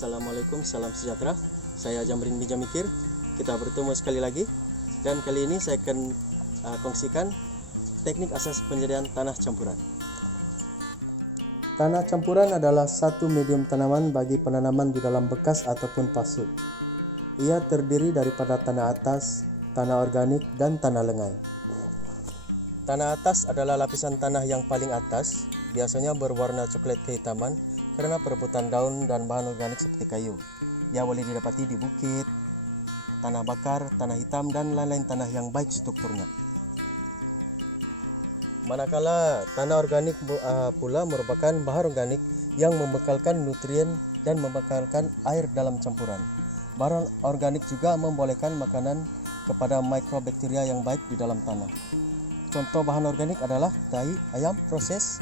Assalamualaikum, salam sejahtera. Saya Jamrin Bijamikir. Kita bertemu sekali lagi. Dan kali ini saya akan kongsikan teknik asas penyediaan tanah campuran. Tanah campuran adalah satu medium tanaman bagi penanaman di dalam bekas ataupun pasuk. Ia terdiri daripada tanah atas, tanah organik, dan tanah lengai. Tanah atas adalah lapisan tanah yang paling atas, biasanya berwarna coklat kehitaman karena perebutan daun dan bahan organik seperti kayu. Ia boleh didapati di bukit, tanah bakar, tanah hitam, dan lain-lain tanah yang baik strukturnya. Manakala tanah organik pula merupakan bahan organik yang membekalkan nutrien dan membekalkan air dalam campuran. Bahan organik juga membolehkan makanan kepada mikrobakteria yang baik di dalam tanah. Contoh bahan organik adalah tahi ayam proses,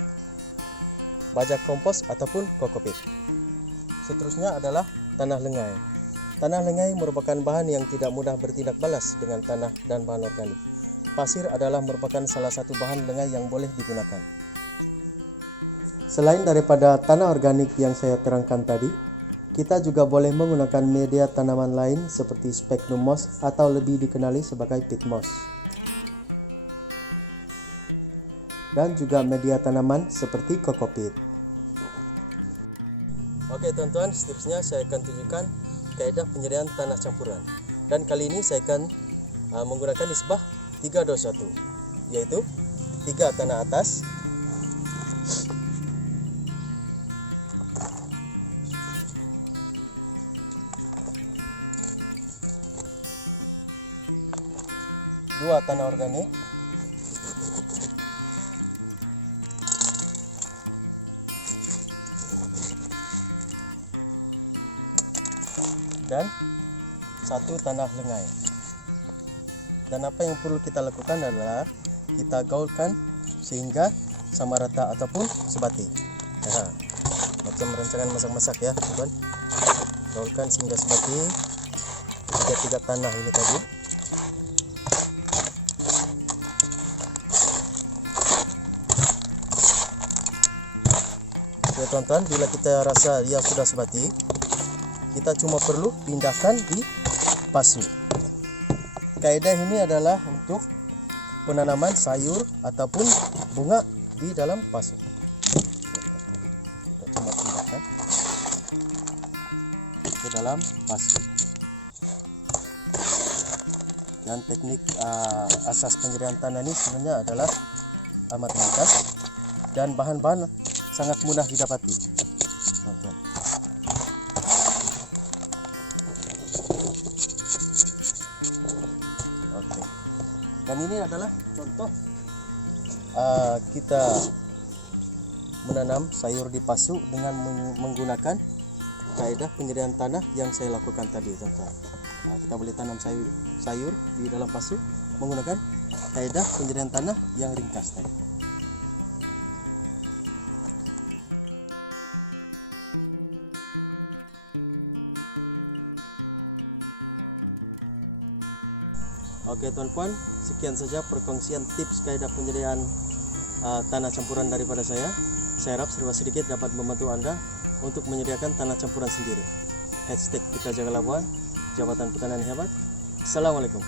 bajak kompos ataupun kokopit. Seterusnya adalah tanah lengai. Tanah lengai merupakan bahan yang tidak mudah bertindak balas dengan tanah dan bahan organik. Pasir adalah merupakan salah satu bahan lengai yang boleh digunakan. Selain daripada tanah organik yang saya terangkan tadi, kita juga boleh menggunakan media tanaman lain seperti sphagnum moss atau lebih dikenali sebagai peat moss. Dan juga media tanaman seperti kokopit. Oke teman-teman, seterusnya saya akan tunjukkan kaidah penyediaan tanah campuran. Dan kali ini saya akan menggunakan nisbah 3:1, yaitu 3 tanah atas, 2 tanah organik, dan 1 tanah lengai. Dan apa yang perlu kita lakukan adalah kita gaulkan sehingga sama rata ataupun sebati. Nah, macam rancangan masak-masak ya teman-teman. Gaulkan sehingga sebati 3 tanah ini tadi. Oke teman-teman, bila kita rasa dia sudah sebati, kita cuma perlu pindahkan di pasu. Kaidah ini adalah untuk penanaman sayur ataupun bunga di dalam pasu. Kita cuma pindahkan ke dalam pasu. Dan teknik asas penyediaan tanah ini sebenarnya adalah amat ringkas dan bahan-bahan sangat mudah didapati, teman-teman. Oke. Dan ini adalah contoh kita menanam sayur di pasu dengan menggunakan kaidah penyediaan tanah yang saya lakukan tadi, teman-teman. Kita boleh tanam sayur di dalam pasu menggunakan kaidah penyediaan tanah yang ringkas tadi. Oke teman-teman, sekian saja perkongsian tips kaidah penyediaan tanah campuran daripada saya. Saya harap serba sedikit dapat membantu Anda untuk menyediakan tanah campuran sendiri. #kita jaga labuan, Jabatan Pertanian Hebat. Assalamualaikum.